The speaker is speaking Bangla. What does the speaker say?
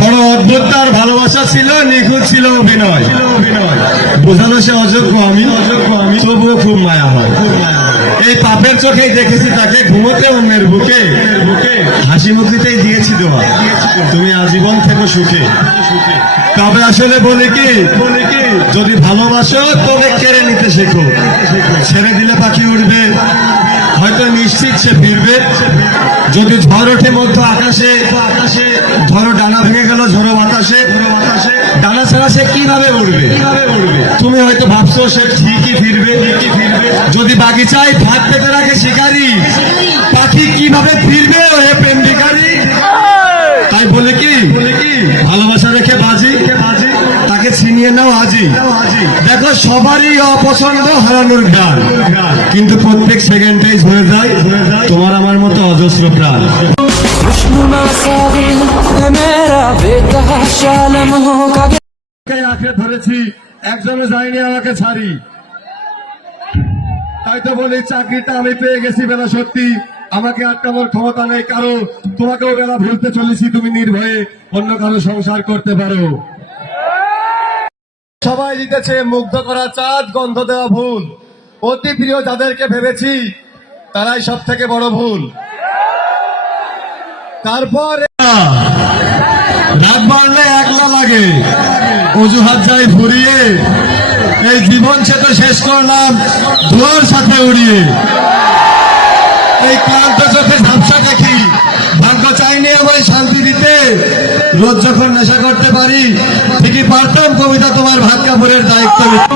বড় অদ্ভুত তার ভালোবাসা ছিল, নিখুঁত ছিল অভিনয়। বোঝানো সে অযোগ্য আমি, তবুও খুব মায়া হয়। এই পাপের চোখেই দেখেছি তাকে ঘুমোতে অন্যের বুকে, হাসি মুখেতেই দিয়েছি দোয়া, তুমি আজীবন থেকো সুখে। তবে আসলে বলি কি, যদি ভালোবাসো তবে কেড়ে নিতে শেখো। ছেড়ে দিলে পাখি উঠবে, হয়তো নিশ্চিত সে ফিরবে। যদি ঝড় ওঠে মধ্য আকাশে, ধরো ডানা ভেঙে গেল ঝোড়ো বাতাসে, ডানা ছাড়া সে কিভাবে উড়বে? তুমি হয়তো ভাবছো সে ঠিকই ফিরবে। যদি বাগিচায় ভাত পেতে রাখে শিকারি, পাখি কিভাবে ফিরবে ওহে প্রেম ভিখারি? তাই বলে কি, ভালোবাসা রেখে বাজি, তাকে ছিনিয়ে নাও আজই। দেখো সবারই অপছন্দ হারানোর গান, কিন্তু প্রত্যেক সেকেন্ডেই ঝরে যায় তোমার আমার মতো অজস্র প্রাণ। আঁকড়ে ধরেছি, একজনও যায়নি আমাকে ছাড়ি। তাই তো বলি চাকরিটা আমি পেয়ে গেছি বেলা সত্যি, আমাকে আটকানোর ক্ষমতা নেই কারো। তোমাকেও বেলা ভুলতে চলেছি, তুমি নির্ভয়ে অন্য কারো সংসার করতে পারো। সবাই জিতেছে মুগ্ধ করা চাঁদ, গন্ধ দেওয়া ভুল। অতি প্রিয় যাদেরকে ভেবেছি তারাই সব থেকে বড় ভুল। তারপর রাত বাড়লে একলা লাগে, অজুহাত যাই ফুরিয়ে, এই জীবন সে তো শেষ করলাম ধোঁয়ার সাথে উড়িয়ে। এই ক্লান্ত চোখে ঝাপসা দেখি, ভাগ্য চাইনি আমায় শান্তি দিতে। রোজ যখন নেশা করতে পারি, ঠিকই পারতাম কবিতা তোমার ভাত কাপড়ের দায়িত্ব নিতে।